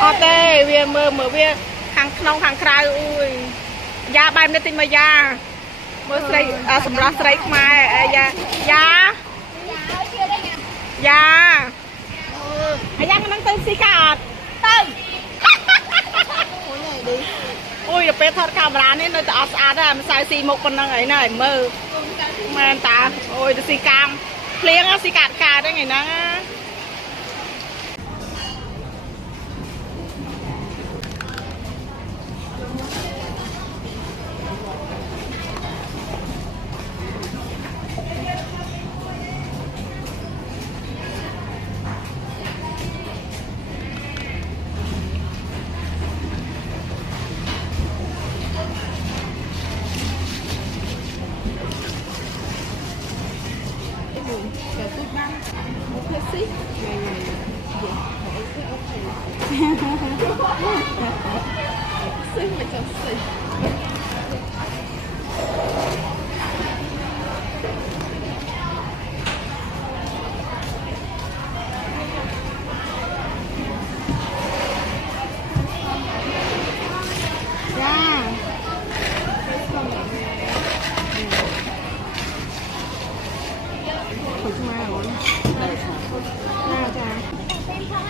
Ở đây vì mở về hàng nông hàng cày ui da bài nó tinh mà da mở sấy sầm lá sấy mai da da yang năng tư xí cả tư ui là bé thoát camera nên nó tạo sát ra mà sai xì một con năng ấy này mơ mà ta ôi xì cam liếng á xì cạn cà đấy ngày nắng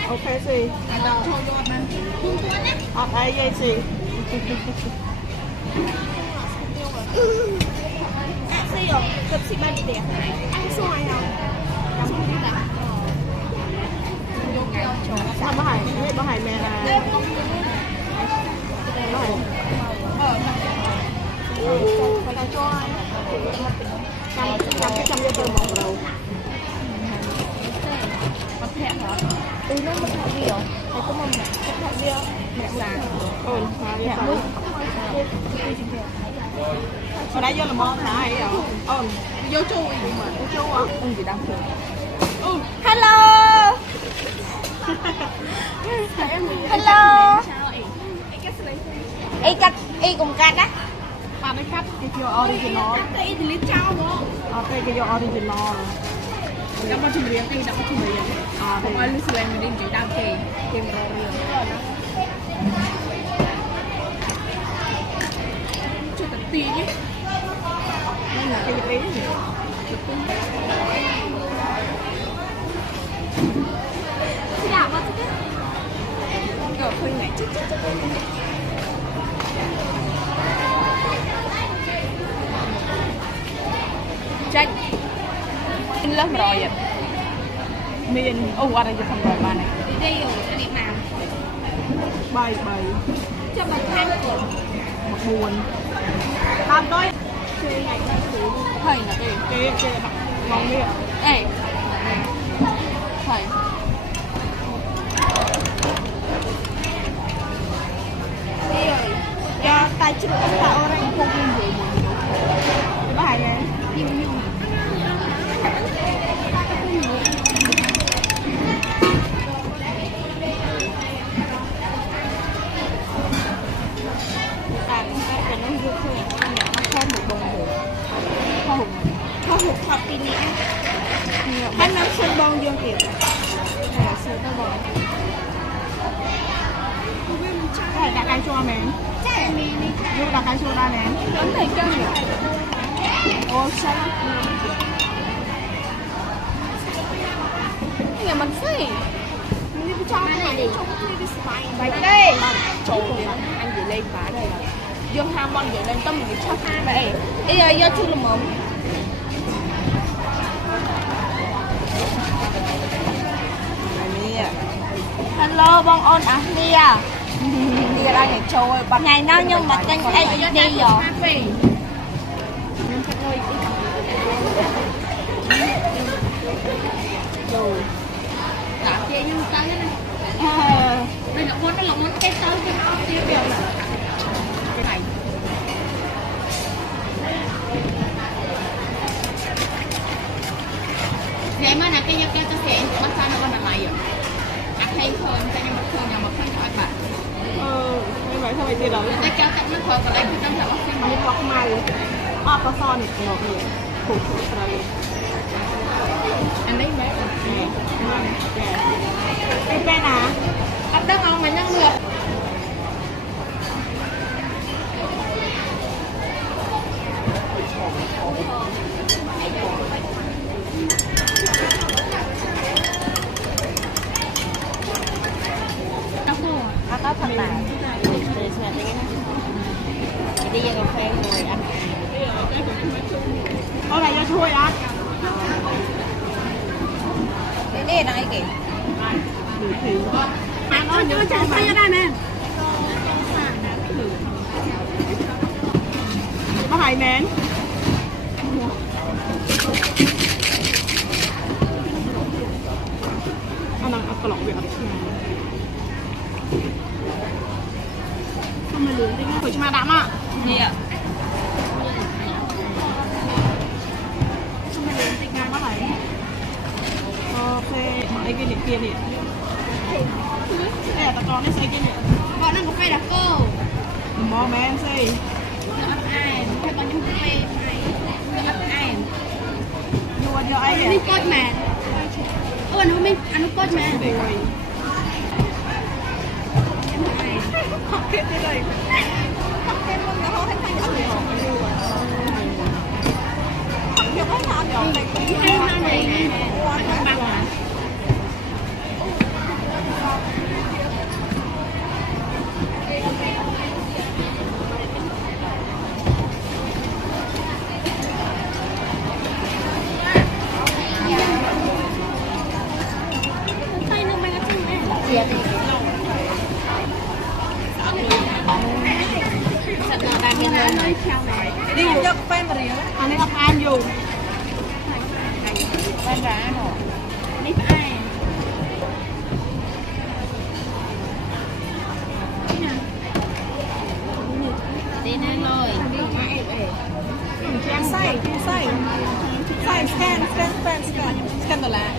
ok gì ở đây dây gì gì rồi tập xịt bao nhiêu tiền ăn xoài không sao bác hải mẹ là bác hải cho trăm cho tôi một đầu nó mất hại gì rồi? Hay có mong mất hại gì không? Mẹ già mẹ mũi ở đây vô là món hả hay rồi? Vô chu gì mà vô chu à? Gì đang thường hello hello y cùng cắt á bạn ấy cắt cái kiểu original cắt y thì lên trao mà cái kiểu original đã bao nhiêu tiền cái đã bao nhiêu tiền không ai lưu lại mình đi chỉ đam kì kìm rồi cho tận tì chứ đây là cái gì đấy dạ mà chứ cậu hơi này chứ chạy lớp rồi ạ miền ở đây cho phòng rồi bà này đây rồi cái điểm nào bài cho mình than một buồn làm đôi chơi ngày thầy là cái ngon miệng ê thầy đây rồi cho tay chân tạo ra không gì cái bài này học kỳ này anh năm xuân bông dương kiểu là xuân bông cái đặt cái chua mẹ vô đặt cái chua ra nè vẫn thấy chân nhỉ ô sao nhà mình xí mình đi cho cái này đi bạch đây trộn anh chỉ lên phá đây là dương ham bon vậy lên tâm mình cho hai vậy bây giờ chưa làm mồm hello bông ôn à đi ra nhảy trâu ơi ngày nào nhưng mà kênh hay đi rồi cả kia như tăng này đây là món cái tao cái tiêu biểu là cái này vậy mà là cái nhau cho sẽ bắt ra nó còn là này rồi hay hơn cho nhưng mà thường nhà một phần hỏi bạn như vậy sao vậy thì đâu đây kéo cạnh nó thôi còn đây thì trong thảo sinh như bọc mày có son thì ngọt nhiều khổ rồi anh lấy bé cái bên à đi cà phê ngồi ăn có này cho chui á đây này kì ăn cho chạy tay ra đây nè có hai nén ăn ăn cái lỏng việc không mà lươn đi nha phải cho mà đạm ạ gì ạ không mà lươn đi ngang có phải ok ấy cái kia này đây là tao con nó xây cái này bọn nó có phải là cô mò mẹ em xây ai hay bọn những phê ai mua cho ai mình cốt mà ôi nó mình ăn cốt mà học cái này học cái môn nó không thành học gì học nhiều cái nào nhỏ này cũng hay mà này đi cho phê mà riêng anh ấy gặp ăn dù bán rá hả đi ai đi nên rồi say scan rồi lại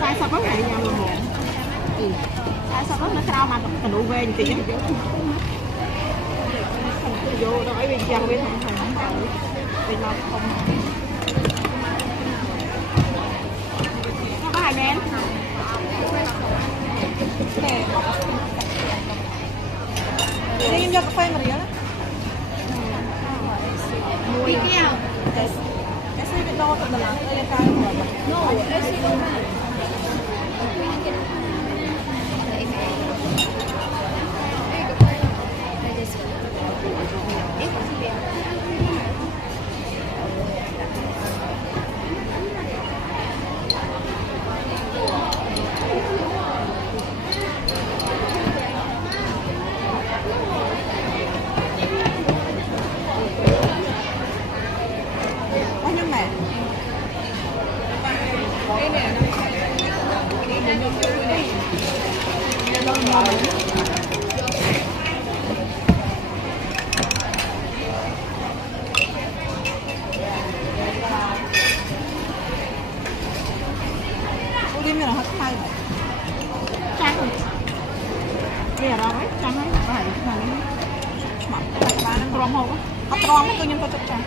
sai sao có này nhau luôn sai sao có nó cao mà cần đủ về thì vô đó bên trong bên không bên nó không có hai nén đi em cho cà phê mà đi á đi keo cái xe bên đó tận là đây là cao rồi no es si lo más Đi là hết tay rồi. Trắng rồi. Bây giờ đó đấy, trắng đấy, phải là nó mặc ba nó rom hộp á. Rom tôi nhân tôi chụp trắng.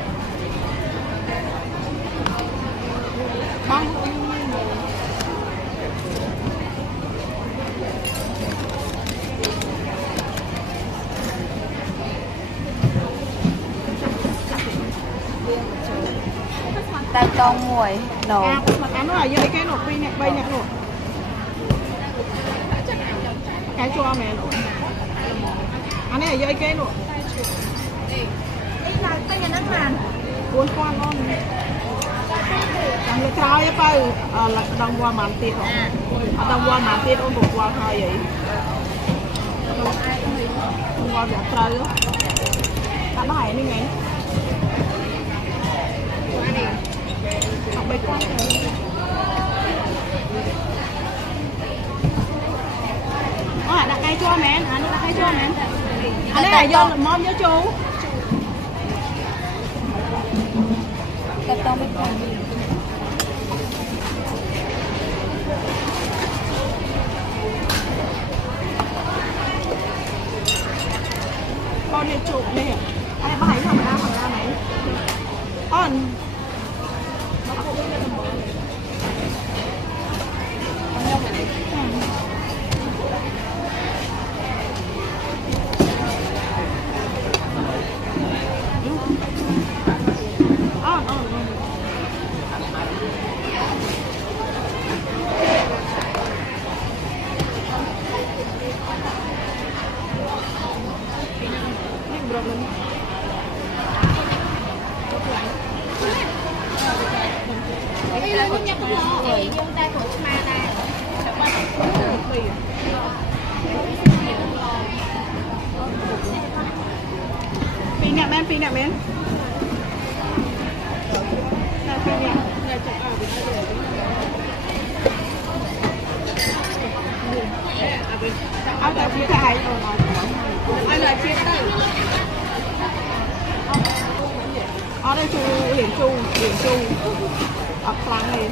Băng. tay con muội nổ mà cái nó là dưới cái nổ pin nhạc bay nhạc nổ cái cho mẹ nổ anh ấy ở dưới cái nổ tay nhà nắng màn cuốn quan non làm cái trói á là đồng qua màn tiệt rồi đồng qua màn tiệt ôn một qua thôi vậy đồng qua việc trói đó ta nói như vậy học bài quan rồi đặt cây cho mẹ anh đặt cây cho mẹ anh đây là vô mom với chú tập tông với con này chụp này anh này bài thằng ra này con យើងតែព្រោះឆ្មាដែរតែបាត់ពីអ្នកមែនពីអ្នកមែនតែពីអ្នកអ្នកចាប់អើពីទៅเอาแต่พี่ไทยเอาแต่พี่ไทยเอาได้ชูเหรียญชูเอาครั้งเลย